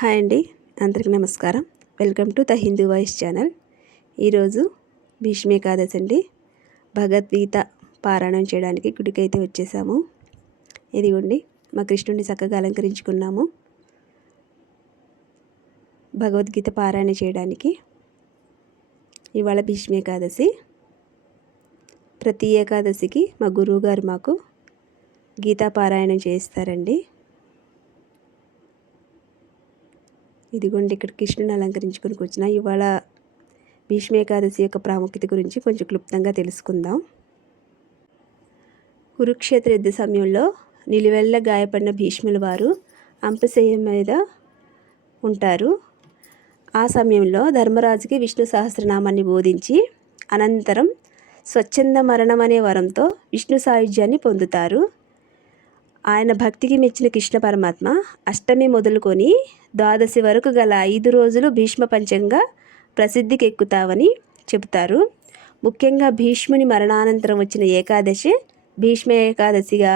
Hi అండి, అందరికీ నమస్కారం. Welcome to the Hindu voice channel. ఈరోజు భీష్మ ఏకాదశి అండి. భగవద్గీత పారాయణం చేయడానికి గుడికి అయితే వచ్చేసాము. ఇదిగోండి మా కృష్ణుడిని చక్కగా అలంకరించుకున్నాము భగవద్గీత పారాయణ చేయడానికి. ఇవాళ భీష్మ ఏకాదశి. ప్రతి ఏకాదశికి మా గురువుగారు మాకు గీతా పారాయణం చేస్తారండి. ఇదిగోండి ఇక్కడ కృష్ణుని అలంకరించుకొని కూర్చున్నా. ఇవాళ భీష్మ ఏకాదశి యొక్క ప్రాముఖ్యత గురించి కొంచెం క్లుప్తంగా తెలుసుకుందాం. కురుక్షేత్ర యుద్ధ సమయంలో నిలువెల్ల గాయపడిన భీష్ముల వారు అంపశయ్య మీద ఉంటారు. ఆ సమయంలో ధర్మరాజుకి విష్ణు సహస్రనామాన్ని బోధించి అనంతరం స్వచ్ఛంద మరణం అనే వరంతో విష్ణు సాయుధ్యాన్ని పొందుతారు. ఆయన భక్తికి మెచ్చిన కృష్ణ పరమాత్మ అష్టమి మొదలుకొని ద్వాదశి వరకు గల 5 రోజులు భీష్మ పంచంగా ప్రసిద్ధికి ఎక్కుతావని చెబుతారు. ముఖ్యంగా భీష్ముని మరణానంతరం వచ్చిన ఏకాదశి భీష్మ ఏకాదశిగా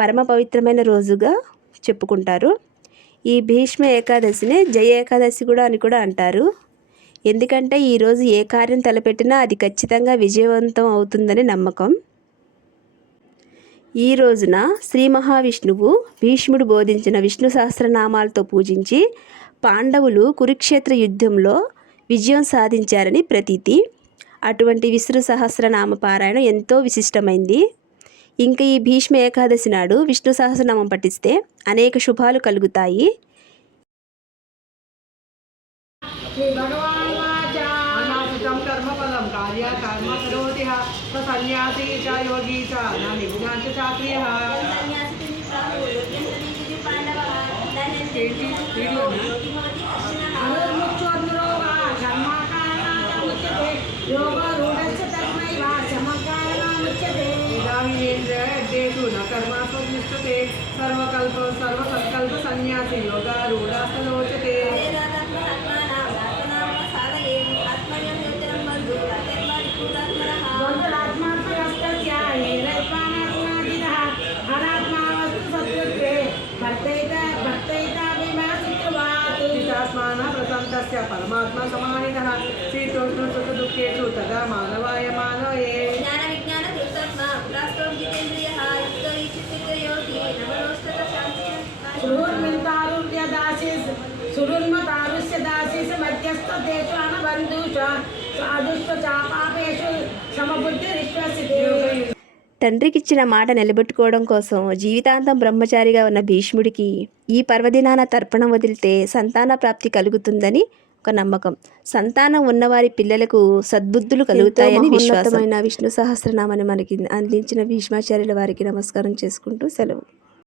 పరమ పవిత్రమైన రోజుగా చెప్పుకుంటారు. ఈ భీష్మ ఏకాదశిని జయ ఏకాదశి అని కూడా అంటారు. ఎందుకంటే ఈరోజు ఏ కార్యం తలపెట్టినా అది ఖచ్చితంగా విజయవంతం అవుతుందని నమ్మకం. ఈ రోజున శ్రీ మహావిష్ణువు భీష్ముడు బోధించిన విష్ణు సహస్రనామాలతో పూజించి పాండవులు కురుక్షేత్ర యుద్ధంలో విజయం సాధించారని ప్రతీతి. అటువంటి విష్ణు సహస్రనామ పారాయణం ఎంతో విశిష్టమైంది. ఇంకా ఈ భీష్మ ఏకాదశి నాడు విష్ణు సహస్రనామం పఠిస్తే అనేక శుభాలు కలుగుతాయి. सन्यासी च योगी च न निपुणा च चाक्रियः न कर्मास्वनिष्ठते सर्वकल्प सर्वसत्कल्प सन्यासी योगारूढास्तलोचते. परमात्मा समाहितः शीतोष्ण सुख दुःखेषु तदा मानवाय मानवे ज्ञान विज्ञान तीर्थात्मा पुरास्तो जितेन्द्रियः युक्तो इच्छितो योगी नवलोष्टक शान्ति सुरुन्मतारुण्य दासीस् सुरुन्मतारुष्य दासीस् मध्यस्थ देशान बन्धुष साधुष्व चापापेषु समबुद्धिरिश्वसिते. తండ్రికిచ్చిన మాట నిలబెట్టుకోవడం కోసం జీవితాంతం బ్రహ్మచారిగా ఉన్న భీష్ముడికి ఈ పర్వదినాన తర్పణం వదిలితే సంతాన ప్రాప్తి కలుగుతుందని ఒక నమ్మకం. సంతానం ఉన్నవారి పిల్లలకు సద్బుద్ధులు కలుగుతాయని విశ్వాసమైన విష్ణు సహస్రనామాన్ని మనకి అందించిన భీష్మాచార్యుల వారికి నమస్కారం చేసుకుంటూ సెలవు.